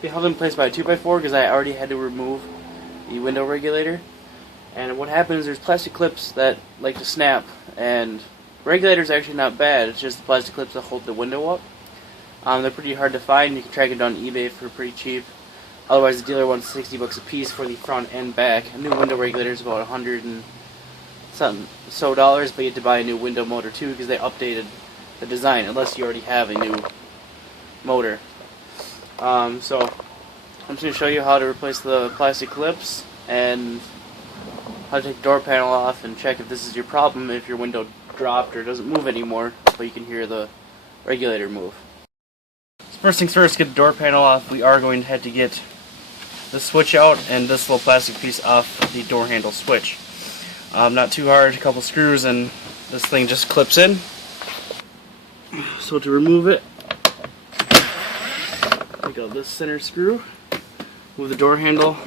be held in place by a 2x4 because I already had to remove the window regulator. And what happens is there's plastic clips that like to snap, and regulator is actually not bad. It's just the plastic clips that hold the window up. They're pretty hard to find. You can track it on eBay for pretty cheap. Otherwise, the dealer wants $60 a piece for the front and back. A new window regulator is about $100 and something so dollars, but you have to buy a new window motor too because they updated the design unless you already have a new motor. So I'm just going to show you how to replace the plastic clips and how to take the door panel off and check if this is your problem, if your window dropped or doesn't move anymore, but you can hear the regulator move. So first things first, get the door panel off. We are going to have to get the switch out and this little plastic piece off the door handle switch. Not too hard, a couple screws and this thing just clips in. So to remove it, take out this center screw, move the door handle,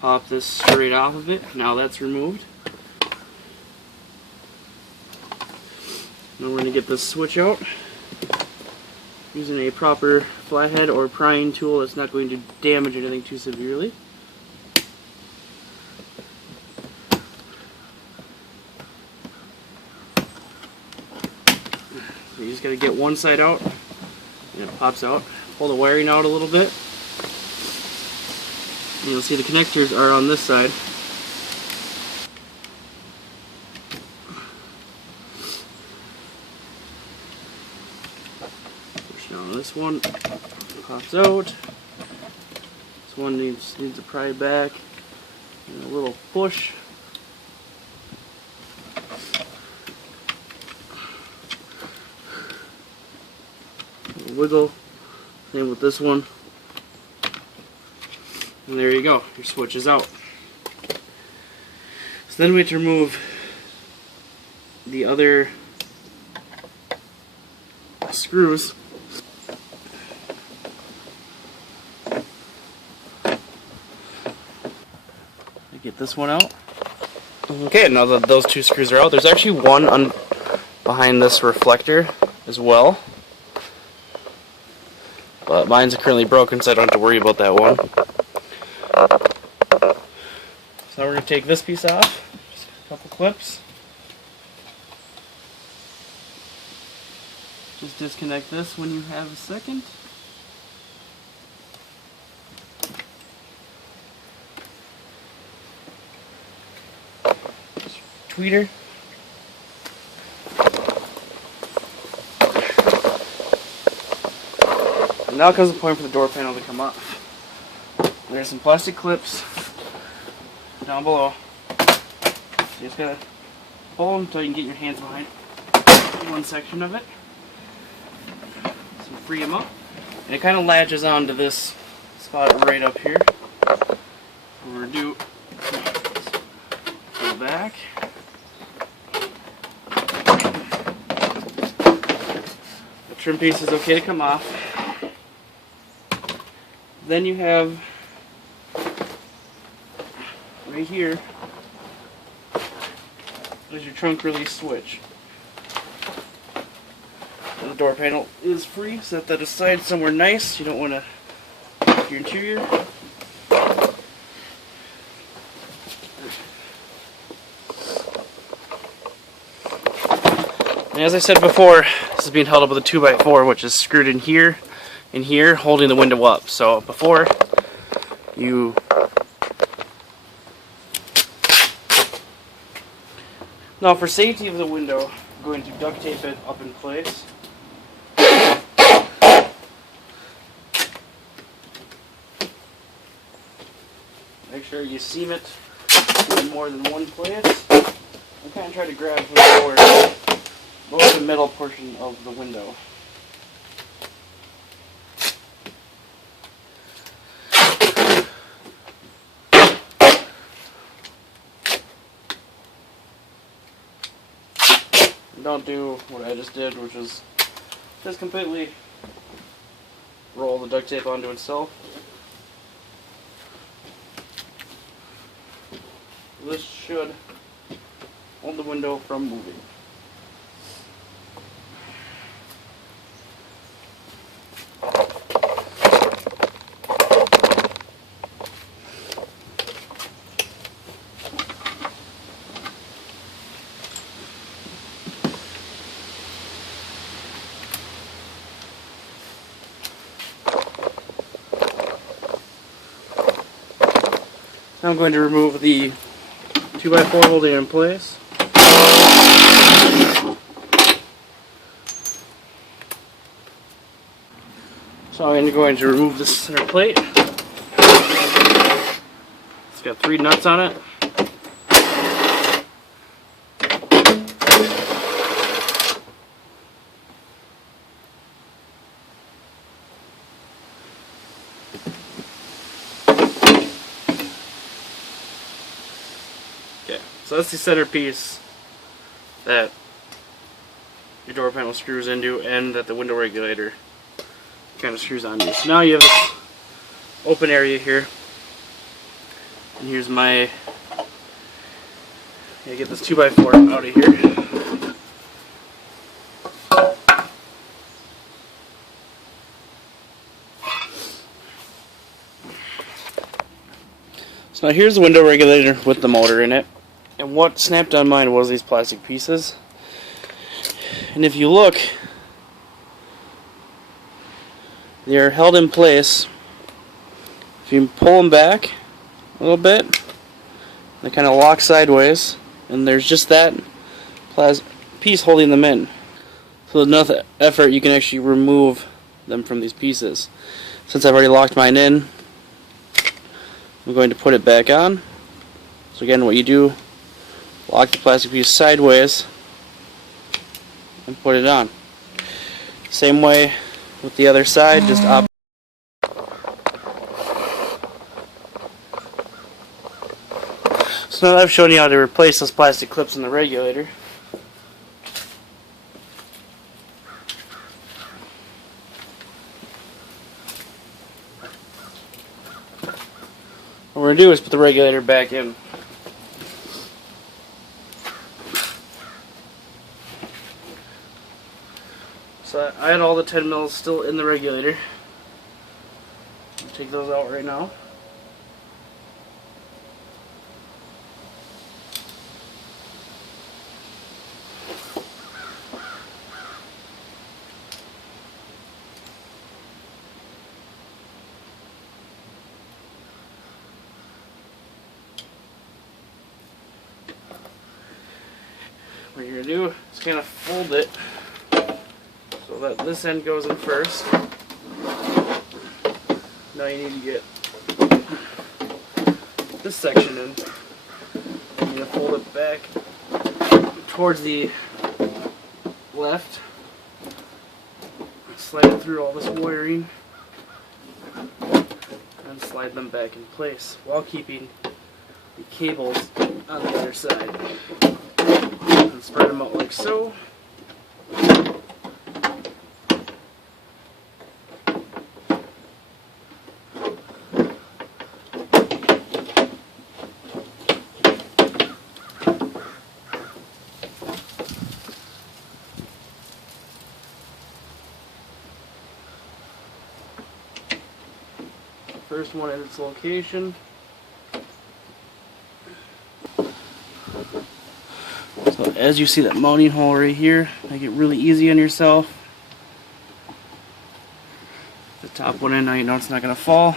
pop this straight off of it. Now that's removed. Now we're going to get this switch out using a proper flathead or prying tool that's not going to damage anything too severely. So you just got to get one side out and it pops out. Pull the wiring out a little bit. And you'll see the connectors are on this side. Push down this one, pops out. This one needs to pry back. And a little push. A little wiggle. Same with this one. And there you go, your switch is out. So then we have to remove the other screws. Get this one out. Okay, now that those two screws are out, there's actually one behind this reflector as well. But mine's currently broken, so I don't have to worry about that one. So now we're going to take this piece off, just a couple clips. Just disconnect this when you have a second. Tweeter. And now comes the point for the door panel to come off. There's some plastic clips down below. You just gotta pull them until you can get your hands behind one section of it. So free them up. And it kind of latches onto this spot right up here. What we're gonna do, pull back. The trim piece is okay to come off. Then you have right here is your trunk release switch. And the door panel is free. Set that aside somewhere nice. You don't want to your interior. And as I said before, this is being held up with a 2x4, which is screwed in here, holding the window up. So before you now, for safety of the window, I'm going to duct tape it up in place. Make sure you seam it in more than one place. And kind of try to grab the lower the middle portion of the window. Don't do what I just did, which is just completely roll the duct tape onto itself. This should hold the window from moving. I'm going to remove the 2x4 holding it in place. So I'm going to remove this center plate. It's got 3 nuts on it. Okay, so that's the center piece that your door panel screws into and that the window regulator kind of screws onto. So now you have this open area here, and here's my, get this 2x4 out of here. So now here's the window regulator with the motor in it, and what snapped on mine was these plastic pieces. And if you look, they're held in place. If you pull them back a little bit, they kind of lock sideways, and there's just that piece holding them in. So with enough effort, you can actually remove them from these pieces. Since I've already locked mine in, I'm going to put it back on. So again, what you do, lock the plastic piece sideways and put it on. Same way with the other side, just up. So now that I've shown you how to replace those plastic clips in the regulator, what we're going to do is put the regulator back in. So I had all the 10 mils still in the regulator. I'll take those out right now. What you're going to do is kind of fold it so that this end goes in first. Now you need to get this section in. You need to fold it back towards the left. Slide it through all this wiring and slide them back in place while keeping the cables on the other side. And spread them out like so. First one at its location. So as you see that mounting hole right here, make it really easy on yourself. The top one in, now you know it's not going to fall.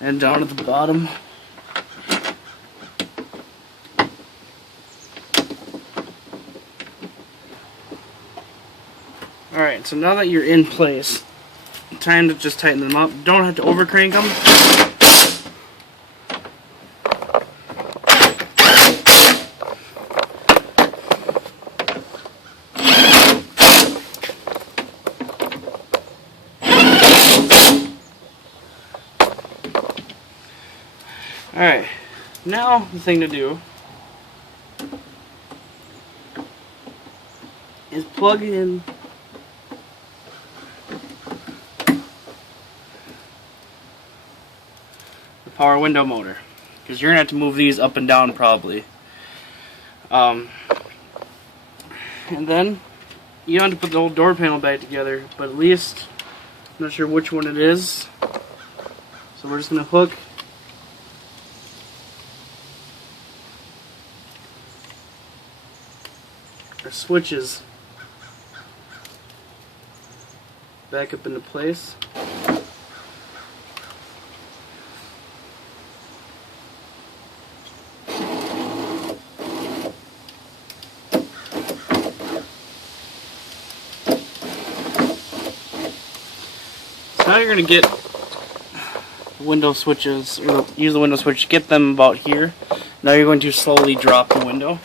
And down at the bottom. Alright, so now that you're in place, time to just tighten them up. Don't have to over crank them. Alright, now the thing to do is plug in the power window motor, because you're going to have to move these up and down probably. And then you don't have to put the whole door panel back together, but at least, I'm not sure which one it is, so we're just going to hook our switches back up into place. now you're going to get window switches, or use the window switch, get them about here. Now you're going to slowly drop the window.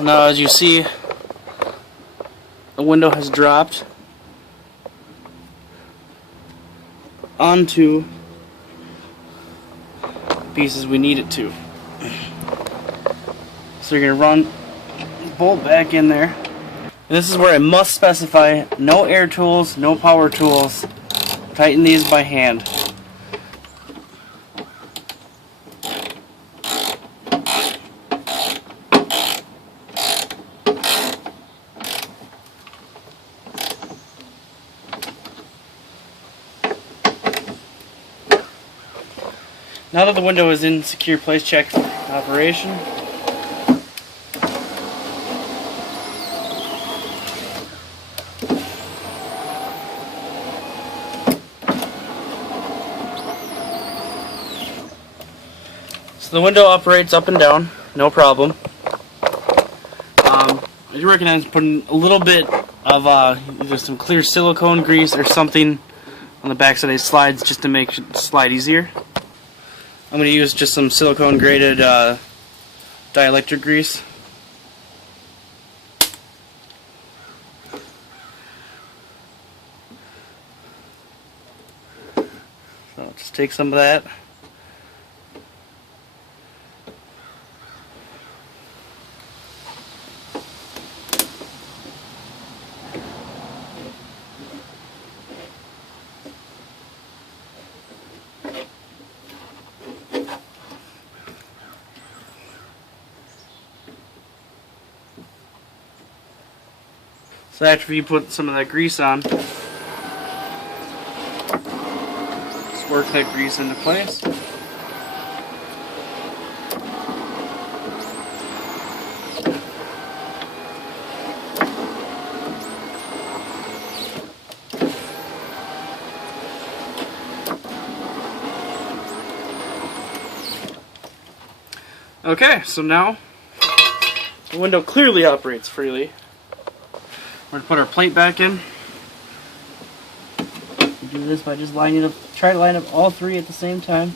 Now, as you see, the window has dropped onto the pieces we need it to. So you're going to run the bolt back in there. And this is where I must specify no air tools, no power tools. Tighten these by hand. Now that the window is in secure place check operation, so the window operates up and down, no problem. I do recommend putting a little bit of either some clear silicone grease or something on the backside of these slides just to make it slide easier. I'm going to use just some silicone graded dielectric grease. So I'll just take some of that. So after you put some of that grease on, just work that grease into place. Okay, so now the window clearly operates freely. We're going to put our plate back in. We do this by just lining up, try to line up all three at the same time.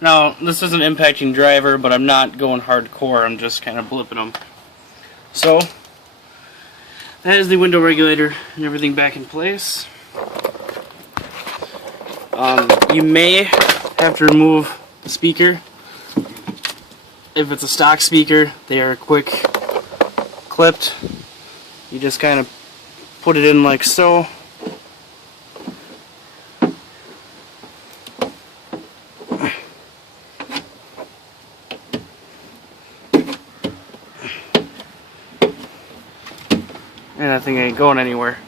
Now, this isn't impacting driver, but I'm not going hardcore, I'm just kind of blipping them. So, that is the window regulator and everything back in place. You may have to remove the speaker. If it's a stock speaker, they are quick clipped. You just kind of put it in like so. And that thing ain't going anywhere.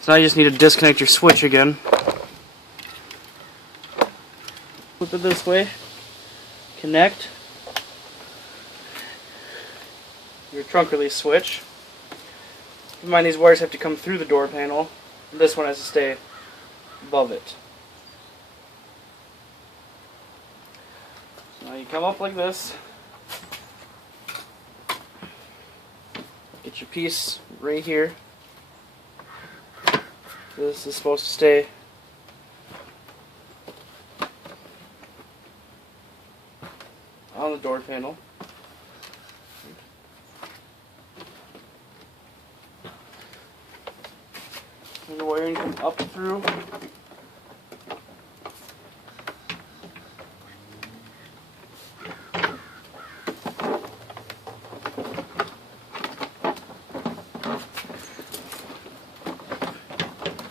So now you just need to disconnect your switch again. Flip it this way. Connect your trunk release switch. Keep in mind these wires have to come through the door panel. This one has to stay above it. So now you come up like this. Get your piece right here. This is supposed to stay on the door panel. And the wiring comes up through.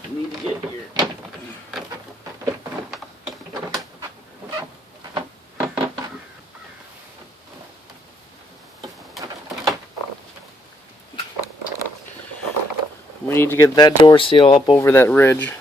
You need to get here. We need to get that door seal up over that ridge.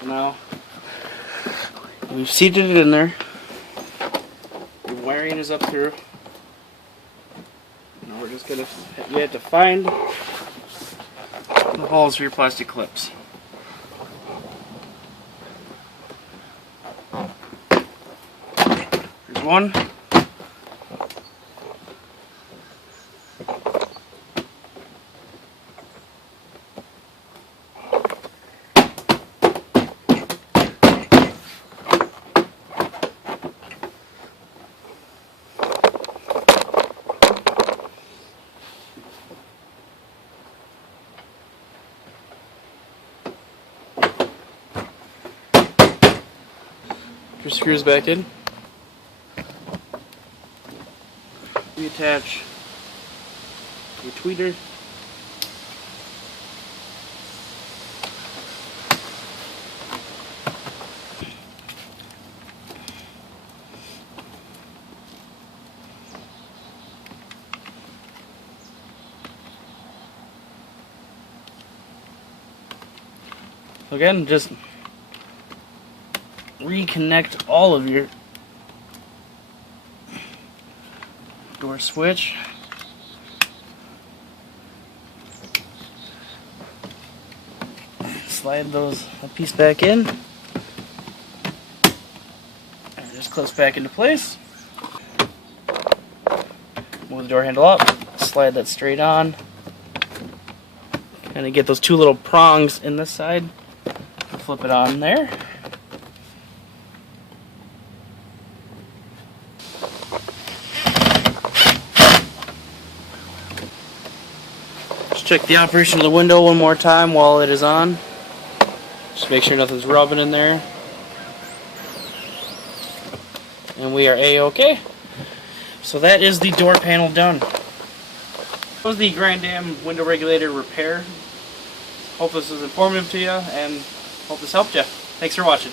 So now we've seated it in there. The wiring is up through. Now we're just gonna, you have to find the holes for your plastic clips. There's one. Your screws back in. Reattach your tweeter. Again, just reconnect all of your door switch. Slide that piece back in. And it just clips back into place. Move the door handle up, slide that straight on. And you get those two little prongs in this side. Flip it on there. Just check the operation of the window one more time while it is on. Just make sure nothing's rubbing in there. And we are A-OK. So that is the door panel done. That was the Grand Dam window regulator repair. Hope this was informative to you and hope this helped you. Thanks for watching.